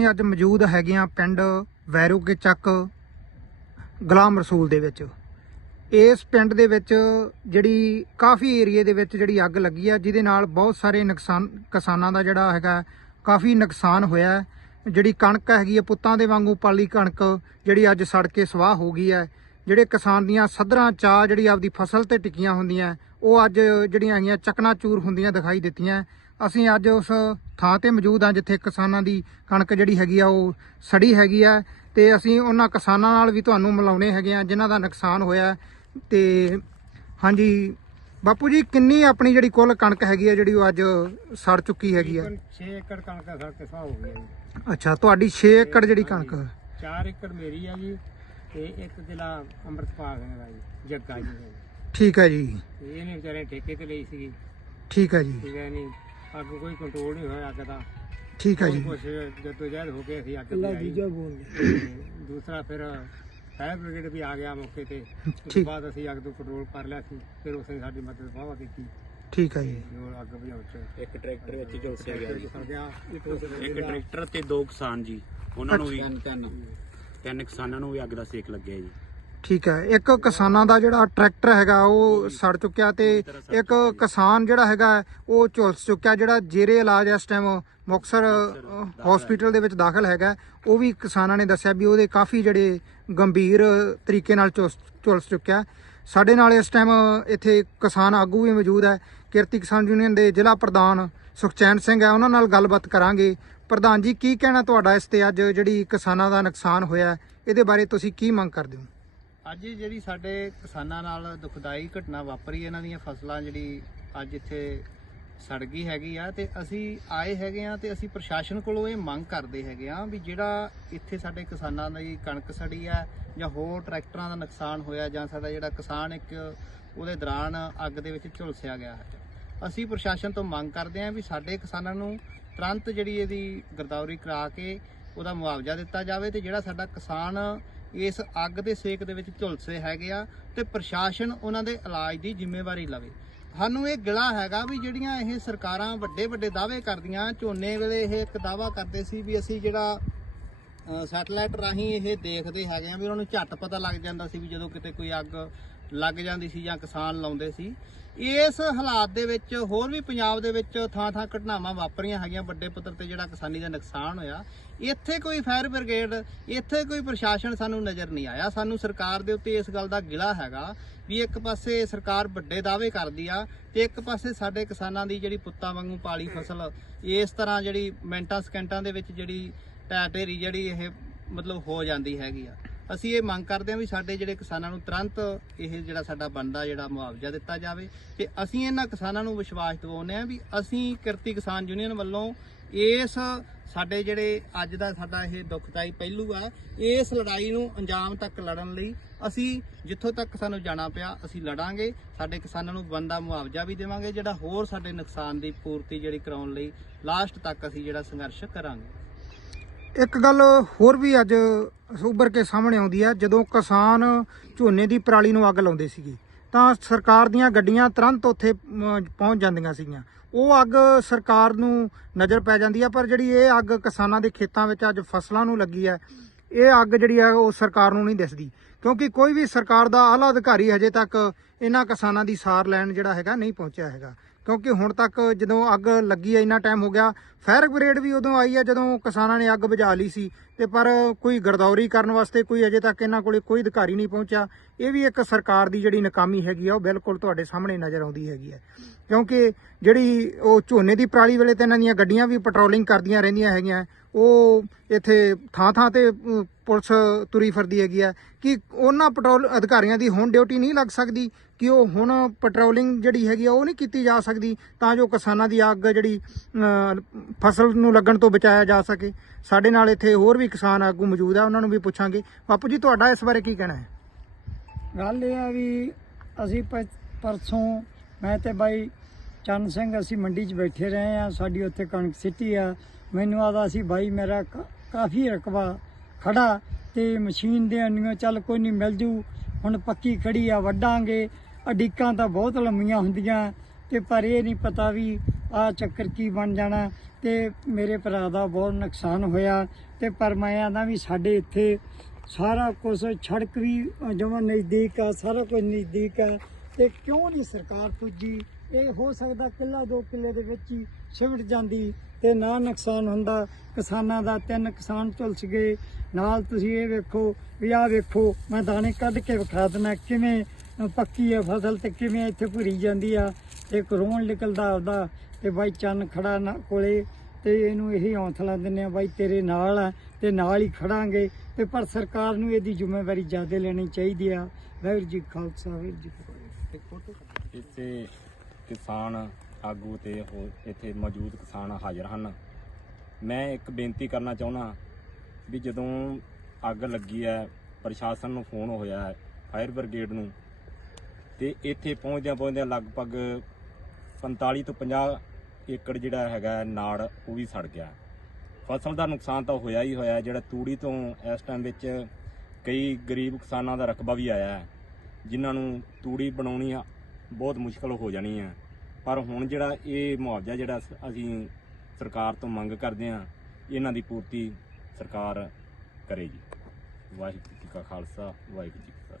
ਅਸੀਂ ਅੱਜ ਮੌਜੂਦ ਹੈਗੇ ਆ ਪਿੰਡ ਵੈਰੋ ਕੇ ਚੱਕ ਗੁਲਾਮ ਰਸੂਲ ਦੇ ਵਿੱਚ। ਇਸ ਪਿੰਡ ਦੇ ਵਿੱਚ ਜਿਹੜੀ ਕਾਫੀ ਏਰੀਏ ਦੇ ਵਿੱਚ ਜਿਹੜੀ ਅੱਗ ਲੱਗੀ ਆ, ਜਿਹਦੇ ਨਾਲ ਬਹੁਤ ਸਾਰੇ ਨੁਕਸਾਨ, ਕਿਸਾਨਾਂ ਦਾ ਜਿਹੜਾ ਹੈਗਾ, ਕਾਫੀ ਨੁਕਸਾਨ ਹੋਇਆ ਜਿਹੜੀ ਕਣਕ ਹੈਗੀ ਹੈ ਪੁੱਤਾਂ ਦੇ ਵਾਂਗੂ ਪਾਲੀ ਕਣਕ ਜਿਹੜੀ ਅੱਜ ਸੜ ਕੇ ਸਵਾਹ ਹੋ ਗਈ ਹੈ। ਜਿਹੜੇ ਕਿਸਾਨ ਦੀਆਂ ਸੱਧਰਾਂ ਚਾ ਜਿਹੜੀ ਆਪਦੀ ਫਸਲ ਤੇ ਟਿਕੀਆਂ ਹੁੰਦੀਆਂ, ਉਹ ਅੱਜ ਜਿਹੜੀਆਂ ਹੈਗੀਆਂ, ਚਕਨਾਚੂਰ ਹੁੰਦੀਆਂ ਦਿਖਾਈ ਦਿੱਤੀਆਂ। ਅਸੀਂ ਅੱਜ ਉਸ ਥਾਂ ਤੇ ਮੌਜੂਦ ਹਾਂ ਜਿੱਥੇ ਕਿਸਾਨਾਂ ਦੀ ਕਣਕ ਜਿਹੜੀ ਹੈਗੀ ਆ ਉਹ ਸੜੀ ਹੈਗੀ ਆ ਤੇ ਅਸੀਂ ਉਹਨਾਂ ਕਿਸਾਨਾਂ ਨਾਲ ਵੀ ਤੁਹਾਨੂੰ ਮਿਲਾਉਣੇ ਹੈਗੇ ਆ ਜਿਨ੍ਹਾਂ ਦਾ ਨੁਕਸਾਨ ਹੋਇਆ ਤੇ ਹਾਂਜੀ ਬਾਪੂ ਜੀ ਕਿੰਨੀ ਆਪਣੀ ਜਿਹੜੀ ਕੁੱਲ ਕਣਕ ਹੈਗੀ ਆ ਜਿਹੜੀ ਉਹ ਅੱਜ ਸੜ ਚੁੱਕੀ ਹੈਗੀ ਆ? 6 ਏਕੜ ਕਣਕ ਦਾ ਸਰ ਕਿਸਾ ਹੋ ਗਿਆ ਜੀ। ਅੱਛਾ ਤੁਹਾਡੀ 6 ਏਕੜ ਜਿਹੜੀ ਕਣਕ। 4 ਏਕੜ ਮੇਰੀ ਆ ਜੀ ਤੇ ਇੱਕ ਜ਼ਿਲ੍ਹਾ ਅੰਮ੍ਰਿਤਪਾਲ ਸਿੰਘ ਦਾ ਜੀ ਜੱਗਾ ਜੀ। ਠੀਕ ਹੈ ਜੀ। ਇਹਨੇ ਵਿਚਾਰੇ ਠੇਕੇ ਤੇ ਲਈ ਸੀ ਠੀਕ ਹੈ ਜੀ। ਠੀਕ ਹੈ ਨਹੀਂ ਅੱਗ ਕੋਈ ਕੰਟਰੋਲ ਨਹੀਂ ਹੋਇਆ ਅੱਗ ਦਾ। ਠੀਕ ਹੈ ਜੀ। ਕੁਝ ਜਦੋਂ ਜਦ ਹੋ ਕੇ ਅਸੀਂ ਅੱਗ ਤੇ ਦੂਸਰਾ ਫਿਰ ਫਾਇਰ ਬ੍ਰਿਗੇਡ ਵੀ ਆ ਗਿਆ ਮੌਕੇ ਤੇ। ਉਸ ਤੋਂ। ਬਾਅਦ ਅਸੀਂ ਅੱਗ ਤੋਂ ਕੰਟਰੋਲ ਕਰ ਲਿਆ ਸੀ। ਫਿਰ ਉਸਨੇ ਸਾਡੀ ਮਦਦ ਬਹੁਤ ਕੀਤੀ। ਠੀਕ ਹੈ ਜੀ। ਜੋ ਅੱਗ ਬੁਝਾਉਣ ਚ ਇੱਕ ਟਰੈਕਟਰ ਵਿੱਚ ਝੁਲਸਿਆ ਗਿਆ ਜੀ। ਸੜ ਗਿਆ। ਇੱਕ ਟਰੈਕਟਰ ਤੇ ਦੋ ਕਿਸਾਨ ਜੀ। ਉਹਨਾਂ ਨੂੰ ਵੀ ਤਿੰਨ ਕਿਸਾਨਾਂ ਨੂੰ ਵੀ ਅੱਗ ਦਾ ਸੇਕ ਲੱਗਿਆ ਜੀ। ਠੀਕ ਹੈ ਇੱਕ ਕਿਸਾਨਾਂ ਦਾ ਜਿਹੜਾ ਟਰੈਕਟਰ ਹੈਗਾ ਉਹ ਸੜ ਚੁੱਕਿਆ ਤੇ ਇੱਕ ਕਿਸਾਨ ਜਿਹੜਾ ਹੈਗਾ ਉਹ ਝੁਲਸ ਚੁੱਕਿਆ ਜਿਹੜਾ ਜੇਰੇ ਇਲਾਜ ਇਸ ਟਾਈਮ ਮੁਕਸਰ ਹਸਪੀਟਲ ਦੇ ਵਿੱਚ ਦਾਖਲ ਹੈਗਾ। ਉਹ ਵੀ ਕਿਸਾਨਾਂ ਨੇ ਦੱਸਿਆ ਵੀ ਉਹਦੇ ਕਾਫੀ ਜਿਹੜੇ ਗੰਭੀਰ ਤਰੀਕੇ ਨਾਲ ਝੁਲਸ ਚੁੱਕਿਆ। ਸਾਡੇ ਨਾਲ ਇਸ ਟਾਈਮ ਇੱਥੇ ਕਿਸਾਨ ਆਗੂ ਵੀ ਮੌਜੂਦ ਹੈ। ਕਿਰਤੀ ਕਿਸਾਨ ਯੂਨੀਅਨ ਦੇ ਜ਼ਿਲ੍ਹਾ ਪ੍ਰਧਾਨ ਸੁਖਚੈਨ ਸਿੰਘ ਹੈ ਉਹਨਾਂ ਨਾਲ ਗੱਲਬਾਤ ਕਰਾਂਗੇ। ਪ੍ਰਧਾਨ ਜੀ ਕੀ ਕਹਿਣਾ ਤੁਹਾਡਾ ਇਸ ਤੇ ਅੱਜ ਜਿਹੜੀ ਕਿਸਾਨਾਂ ਦਾ ਨੁਕਸਾਨ ਹੋਇਆ? ਇਹਦੇ ਬਾਰੇ ਤੁਸੀਂ ਕੀ ਮੰਗ ਕਰਦੇ ਹੋ? ਅੱਜ ਜਿਹੜੀ ਸਾਡੇ ਕਿਸਾਨਾਂ ਨਾਲ ਦੁਖਦਾਈ ਘਟਨਾ ਵਾਪਰੀ, ਇਹਨਾਂ ਦੀਆਂ ਫਸਲਾਂ ਜਿਹੜੀ ਅੱਜ ਇੱਥੇ ਸੜ ਗਈ ਹੈਗੀ ਆ, ਤੇ ਅਸੀਂ ਆਏ ਹੈਗੇ ਆ ਤੇ ਅਸੀਂ ਪ੍ਰਸ਼ਾਸਨ ਕੋਲੋਂ ਇਹ ਮੰਗ ਕਰਦੇ ਹੈਗੇ ਆ ਵੀ ਜਿਹੜਾ ਇੱਥੇ ਸਾਡੇ ਕਿਸਾਨਾਂ ਦੀ ਕਣਕ ਸੜੀ ਆ ਜਾਂ ਹੋਰ ਟਰੈਕਟਰਾਂ ਦਾ ਨੁਕਸਾਨ ਹੋਇਆ ਜਾਂ ਸਾਡਾ ਜਿਹੜਾ ਕਿਸਾਨ ਇੱਕ ਉਹਦੇ ਦੌਰਾਨ ਅੱਗ ਦੇ ਵਿੱਚ ਝੁਲਸਿਆ ਗਿਆ ਹੈ। ਅਸੀਂ ਪ੍ਰਸ਼ਾਸਨ ਤੋਂ ਮੰਗ ਕਰਦੇ ਆ ਵੀ ਸਾਡੇ ਕਿਸਾਨਾਂ ਨੂੰ ਤੁਰੰਤ ਜਿਹੜੀ ਇਹਦੀ ਗਰਦੌਰੀ ਕਰਾ ਕੇ ਉਹਦਾ ਮੁਆਵਜ਼ਾ ਦਿੱਤਾ ਜਾਵੇ ਤੇ ਜਿਹੜਾ ਸਾਡਾ ਕਿਸਾਨ ਇਸ ਅੱਗ ਦੇ ਸੇਕ ਦੇ ਵਿੱਚ ਝੁਲਸੇ ਹੈਗੇ ਆ ਤੇ ਪ੍ਰਸ਼ਾਸਨ ਉਹਨਾਂ ਦੇ ਇਲਾਜ ਦੀ ਜ਼ਿੰਮੇਵਾਰੀ ਲਵੇ। ਸਾਨੂੰ ਇਹ ਗਿਲਾ ਹੈਗਾ ਵੀ ਜਿਹੜੀਆਂ ਇਹ ਸਰਕਾਰਾਂ ਵੱਡੇ ਵੱਡੇ ਦਾਅਵੇ ਕਰਦੀਆਂ, ਝੋਨੇ ਵੇਲੇ ਇਹ ਇੱਕ ਦਾਅਵਾ ਕਰਦੇ ਸੀ ਵੀ ਅਸੀਂ ਜਿਹੜਾ ਸੈਟਲਾਈਟ ਰਾਹੀਂ ਇਹ ਦੇਖਦੇ ਹੈਗੇ ਆ ਵੀ ਉਹਨਾਂ ਨੂੰ ਝੱਟ ਪਤਾ ਲੱਗ ਜਾਂਦਾ ਸੀ ਵੀ ਜਦੋਂ ਕਿਤੇ ਕੋਈ ਅੱਗ ਲੱਗ ਜਾਂਦੀ ਸੀ ਜਾਂ ਕਿਸਾਨ ਲਾਉਂਦੇ ਸੀ। ਇਸ ਹਾਲਾਤ ਦੇ ਵਿੱਚ ਹੋਰ ਵੀ ਪੰਜਾਬ ਦੇ ਵਿੱਚ ਥਾਂ ਥਾਂ ਘਟਨਾਵਾਂ ਵਾਪਰੀਆਂ ਹੈਗੀਆਂ। ਵੱਡੇ ਪੱਧਰ ਤੇ ਜਿਹੜਾ ਕਿਸਾਨੀ ਦਾ ਨੁਕਸਾਨ ਹੋਇਆ, ਇੱਥੇ ਕੋਈ ਫਾਇਰ ਬ੍ਰਿਗੇਡ, ਇੱਥੇ ਕੋਈ ਪ੍ਰਸ਼ਾਸਨ ਸਾਨੂੰ ਨਜ਼ਰ ਨਹੀਂ ਆਇਆ। ਸਾਨੂੰ ਸਰਕਾਰ ਦੇ ਉੱਤੇ ਇਸ ਗੱਲ ਦਾ ਗਿਲਾ ਹੈਗਾ ਵੀ ਇੱਕ ਪਾਸੇ ਸਰਕਾਰ ਵੱਡੇ ਦਾਅਵੇ ਕਰਦੀ ਆ ਤੇ ਇੱਕ ਪਾਸੇ ਸਾਡੇ ਕਿਸਾਨਾਂ ਦੀ ਜਿਹੜੀ ਪੁੱਤਾਂ ਵਾਂਗੂ ਪਾਲੀ ਫਸਲ, ਇਸ ਤਰ੍ਹਾਂ ਜਿਹੜੀ ਮਿੰਟਾਂ ਸਕਿੰਟਾਂ ਦੇ ਵਿੱਚ ਜਿਹੜੀ ਢਹਿ ਢੇਰੀ ਜਿਹੜੀ ਇਹ ਮਤਲਬ ਹੋ ਜਾਂਦੀ ਹੈਗੀ ਆ। ਅਸੀਂ ਇਹ ਮੰਗ ਕਰਦੇ ਹਾਂ ਵੀ ਸਾਡੇ ਜਿਹੜੇ ਕਿਸਾਨਾਂ ਨੂੰ ਤੁਰੰਤ ਇਹ ਜਿਹੜਾ ਸਾਡਾ ਬਣਦਾ ਜਿਹੜਾ ਮੁਆਵਜ਼ਾ ਦਿੱਤਾ ਜਾਵੇ ਤੇ ਅਸੀਂ ਇਹਨਾਂ ਕਿਸਾਨਾਂ ਨੂੰ ਵਿਸ਼ਵਾਸ ਦਿਵਾਉਂਦੇ ਹਾਂ ਵੀ ਅਸੀਂ ਕਿਰਤੀ ਕਿਸਾਨ ਯੂਨੀਅਨ ਵੱਲੋਂ ਇਸ ਸਾਡੇ ਜਿਹੜੇ ਅੱਜ ਦਾ ਸਾਡਾ ਇਹ ਦੁਖਦਾਈ ਪਹਿਲੂ ਆ, ਇਸ ਲੜਾਈ ਨੂੰ ਅੰਜਾਮ ਤੱਕ ਲੜਨ ਲਈ ਅਸੀਂ ਜਿੱਥੋਂ ਤੱਕ ਸਾਨੂੰ ਜਾਣਾ ਪਿਆ, ਅਸੀਂ ਲੜਾਂਗੇ, ਸਾਡੇ ਕਿਸਾਨਾਂ ਨੂੰ ਬੰਦਾ ਮੁਆਵਜ਼ਾ ਵੀ ਦੇਵਾਂਗੇ, ਜਿਹੜਾ ਹੋਰ ਸਾਡੇ ਨੁਕਸਾਨ ਦੀ ਪੂਰਤੀ ਜਿਹੜੀ ਕਰਾਉਣ ਲਈ ਲਾਸਟ ਤੱਕ ਅਸੀਂ ਜਿਹੜਾ ਸੰਘਰਸ਼ ਕਰਾਂਗੇ। ਇੱਕ ਗੱਲ ਹੋਰ ਵੀ ਅੱਜ ਉੱਭਰ ਕੇ ਸਾਹਮਣੇ ਆਉਂਦੀ ਹੈ ਜਦੋਂ ਕਿਸਾਨ ਝੋਨੇ ਦੀ ਪਰਾਲੀ ਨੂੰ ਅੱਗ ਲਾਉਂਦੇ ਸੀਗੇ, ਤਾਂ ਸਰਕਾਰ ਦੀਆਂ ਗੱਡੀਆਂ ਤੁਰੰਤ ਉੱਥੇ ਪਹੁੰਚ ਜਾਂਦੀਆਂ ਸੀਗੀਆਂ। ਉਹ ਅੱਗ ਸਰਕਾਰ ਨੂੰ ਨਜ਼ਰ ਪੈ ਜਾਂਦੀ ਹੈ ਪਰ ਜਿਹੜੀ ਇਹ ਅੱਗ ਕਿਸਾਨਾਂ ਦੇ ਖੇਤਾਂ ਵਿੱਚ ਅੱਜ ਫਸਲਾਂ ਨੂੰ ਲੱਗੀ ਹੈ ਇਹ ਅੱਗ ਜਿਹੜੀ ਹੈ ਉਹ ਸਰਕਾਰ ਨੂੰ ਨਹੀਂ ਦਿਸਦੀ। ਕਿਉਂਕਿ ਕੋਈ ਵੀ ਸਰਕਾਰ ਦਾ ਆਲਾ ਅਧਿਕਾਰੀ ਹਜੇ ਤੱਕ ਇਹਨਾਂ ਕਿਸਾਨਾਂ ਦੀ ਸਾਰ ਲੈਣ ਜਿਹੜਾ ਹੈਗਾ ਨਹੀਂ ਪਹੁੰਚਿਆ ਹੈਗਾ। ਕਿਉਂਕਿ ਹੁਣ ਤੱਕ ਜਦੋਂ ਅੱਗ ਲੱਗੀ ਹੈ ਇੰਨਾ ਟਾਈਮ ਹੋ ਗਿਆ, ਫਾਇਰ ਬ੍ਰਿਗੇਡ ਵੀ ਉਦੋਂ ਆਈ ਹੈ ਜਦੋਂ ਕਿਸਾਨਾਂ ਨੇ ਅੱਗ ਬੁਝਾ ਲਈ ਸੀ ਤੇ ਪਰ ਕੋਈ ਗਰਦੌਰੀ ਕਰਨ ਵਾਸਤੇ ਕੋਈ ਅਜੇ ਤੱਕ ਇਹਨਾਂ ਕੋਲੇ ਕੋਈ ਅਧਿਕਾਰੀ ਨਹੀਂ ਪਹੁੰਚਿਆ। ਇਹ ਵੀ ਇੱਕ ਸਰਕਾਰ ਦੀ ਜਿਹੜੀ ਨਾਕਾਮੀ ਹੈਗੀ ਆ, ਉਹ ਬਿਲਕੁਲ ਤੁਹਾਡੇ ਸਾਹਮਣੇ ਨਜ਼ਰ ਆਉਂਦੀ ਹੈਗੀ ਹੈ ਕਿਉਂਕਿ ਜਿਹੜੀ ਉਹ ਝੋਨੇ ਦੀ ਪਰਾਲੀ ਵੇਲੇ ਤੇ ਇਹਨਾਂ ਦੀਆਂ ਗੱਡੀਆਂ ਵੀ ਪੈਟਰੋਲਿੰਗ ਕਰਦੀਆਂ ਰਹਿੰਦੀਆਂ ਹੈਗੀਆਂ, ਉਹ ਇੱਥੇ ਥਾਂ ਥਾਂ ਤੇ ਪੁਲਿਸ ਤੁਰੀ ਫਿਰਦੀ ਹੈਗੀ ਆ, ਕਿ ਉਹਨਾਂ ਪੈਟਰੋਲ ਅਧਿਕਾਰੀਆਂ ਦੀ ਹੁਣ ਡਿਊਟੀ ਨਹੀਂ ਲੱਗ ਸਕਦੀ, ਕਿ ਉਹ ਹੁਣ ਪੈਟਰੋਲਿੰਗ ਜਿਹੜੀ ਹੈਗੀ ਆ, ਉਹ ਨਹੀਂ ਕੀਤੀ ਜਾ ਸਕਦੀ, ਤਾਂ ਜੋ ਕਿਸਾਨਾਂ ਦੀ ਅੱਗ ਜਿਹੜੀ ਫਸਲ ਨੂੰ ਲੱਗਣ ਤੋਂ ਬਚਾਇਆ ਜਾ ਸਕੇ। ਸਾਡੇ ਨਾਲ ਇੱਥੇ ਹੋਰ ਵੀ ਕਿਸਾਨ ਆਗੂ ਮੌਜੂਦ ਆ, ਉਹਨਾਂ ਨੂੰ ਵੀ ਪੁੱਛਾਂਗੇ। ਬਾਪੂ ਜੀ, ਤੁਹਾਡਾ ਇਸ ਬਾਰੇ ਕੀ ਕਹਿਣਾ ਹੈ? ਗੱਲ ਇਹ ਆ ਵੀ ਅਸੀਂ ਪ- ਪਰਸੋਂ ਮੈਂ ਤੇ ਬਾਈ ਚੰਨ ਸਿੰਘ, ਅਸੀਂ ਮੰਡੀ 'ਚ ਬੈਠੇ ਰਹੇ ਆ, ਸਾਡੀ ਉੱਥੇ ਕਣਕ ਸਿੱਟੀ ਆ। ਮੈਨੂੰ ਆਦਾ ਸੀ, ਬਾਈ, ਮੇਰਾ ਕ- ਕਾਫੀ ਰਕਬਾ ਖੜਾ ਤੇ ਮਸ਼ੀਨ ਦੇ ਅੰਨਿਓ ਚੱਲ ਕੋਈ ਨਹੀਂ ਮਿਲ ਜੂ। ਹੁਣ ਪੱਕੀ ਖੜੀ ਆ ਵੱਡਾਂਗੇ ਅਡੀਕਾਂ ਤਾਂ ਬਹੁਤ ਲੰਮੀਆਂ ਹੁੰਦੀਆਂ ਤੇ ਪਰ ਇਹ ਨਹੀਂ ਪਤਾ ਵੀ ਆ ਚੱਕਰ ਕੀ ਬਣ ਜਾਣਾ ਤੇ ਮੇਰੇ ਭਰਾ ਦਾ ਬਹੁਤ ਨੁਕਸਾਨ ਹੋਇਆ ਤੇ ਪਰ ਮੈਂ ਆਂਦਾ ਵੀ ਸਾਡੇ ਇੱਥੇ ਸਾਰਾ ਕੁਝ ਸੜਕ ਵੀ ਜਮਾਂ ਨਜ਼ਦੀਕ ਆ, ਸਾਰਾ ਕੁਝ ਨਜ਼ਦੀਕ ਆ ਤੇ ਕਿਉਂ ਨਹੀਂ ਸਰਕਾਰ ਪੁੱਜੀ? ਇਹ ਹੋ ਸਕਦਾ ਕਿੱਲਾ ਦੋ ਕਿੱਲੇ ਦੇ ਵਿੱਚ ਹੀ ਸਿਮਟ ਜਾਂਦੀ ਤੇ ਨਾ ਨੁਕਸਾਨ ਹੁੰਦਾ। ਕਿਸਾਨਾਂ ਦਾ ਤਿੰਨ ਕਿਸਾਨ ਝੁਲਸ ਗਏ। ਨਾਲ ਤੁਸੀਂ ਇਹ ਵੇਖੋ ਵੀ ਆਹ ਵੇਖੋ ਮੈਂ ਦਾਣੇ ਕੱਢ ਕੇ ਵਿਖਾ ਦਿੰਦਾ ਕਿਵੇਂ ਪੱਕੀ ਹੈ ਫਸਲ ਤੇ ਕਿਵੇਂ ਇੱਥੇ ਭੁਰੀ ਜਾਂਦੀ ਆ। ਤੇ ਕਰੋਣ ਨਿਕਲਦਾ ਆਪਦਾ ਤੇ ਬਾਈ ਚੰਨ ਖੜਾ ਨਾ ਕੋਲੇ ਤੇ ਇਹਨੂੰ ਇਹੀ ਹੌਸਲਾ ਦਿੰਦੇ ਆ, ਬਾਈ ਤੇਰੇ ਨਾਲ ਆ ਤੇ ਨਾਲ ਹੀ ਖੜਾਂਗੇ ਤੇ ਪਰ ਸਰਕਾਰ ਨੂੰ ਇਹਦੀ ਜ਼ਿੰਮੇਵਾਰੀ ਜ਼ਿਆਦਾ ਲੈਣੀ ਚਾਹੀਦੀ ਆ। ਵਾਹਿਗੁਰੂ ਜੀ ਖਾਲਸਾ, ਵਾਹਿਗੁਰੂ ਜੀ ਫਤਿਹ। ਇੱਥੇ ਕਿਸਾਨ ਆਗੂ ਤੇ ਹੋਰ ਇੱਥੇ ਮੌਜੂਦ ਕਿਸਾਨ ਹਾਜ਼ਰ ਹਨ। ਮੈਂ ਇੱਕ ਬੇਨਤੀ ਕਰਨਾ ਚਾਹੁੰਦਾ ਵੀ ਜਦੋਂ ਅੱਗ ਲੱਗੀ ਹੈ, ਪ੍ਰਸ਼ਾਸਨ ਨੂੰ ਫੋਨ ਹੋਇਆ ਹੈ, ਫਾਇਰ ਬ੍ਰਿਗੇਡ ਨੂੰ, ਤੇ ਇੱਥੇ ਪਹੁੰਚਦਿਆਂ ਪਹੁੰਚਦਿਆਂ ਲਗਭਗ 45 ਤੋਂ 50 ਏਕੜ ਜਿਹੜਾ ਹੈਗਾ ਨਾੜ ਉਹ ਵੀ ਸੜ ਗਿਆ। ਫਸਲ ਦਾ ਨੁਕਸਾਨ ਤਾਂ ਹੋਇਆ ਹੀ ਹੋਇਆ ਜਿਹੜਾ ਤੂੜੀ ਤੋਂ ਇਸ ਟਾਈਮ ਵਿੱਚ ਕਈ ਗਰੀਬ ਕਿਸਾਨਾਂ ਦਾ ਰਕਬਾ ਵੀ ਆਇਆ ਹੈ, ਜਿਨ੍ਹਾਂ ਨੂੰ ਤੂੜੀ ਬਣਾਉਣੀ ਬਹੁਤ ਮੁਸ਼ਕਲ ਹੋ ਜਾਣੀ ਹੈ ਪਰ ਹੁਣ ਜਿਹੜਾ ਇਹ ਮੁਆਵਜ਼ਾ ਜਿਹੜਾ ਅਸੀਂ ਸਰਕਾਰ ਤੋਂ ਮੰਗ ਕਰਦੇ ਹਾਂ, ਇਹਨਾਂ ਦੀ ਪੂਰਤੀ ਸਰਕਾਰ ਕਰੇ ਜੀ ਵਾਹਿਗੁਰੂ ਜੀ ਕਾ ਖਾਲਸਾ, ਵਾਹਿਗੁਰੂ ਜੀ ਕੀ ਫਤਿਹ।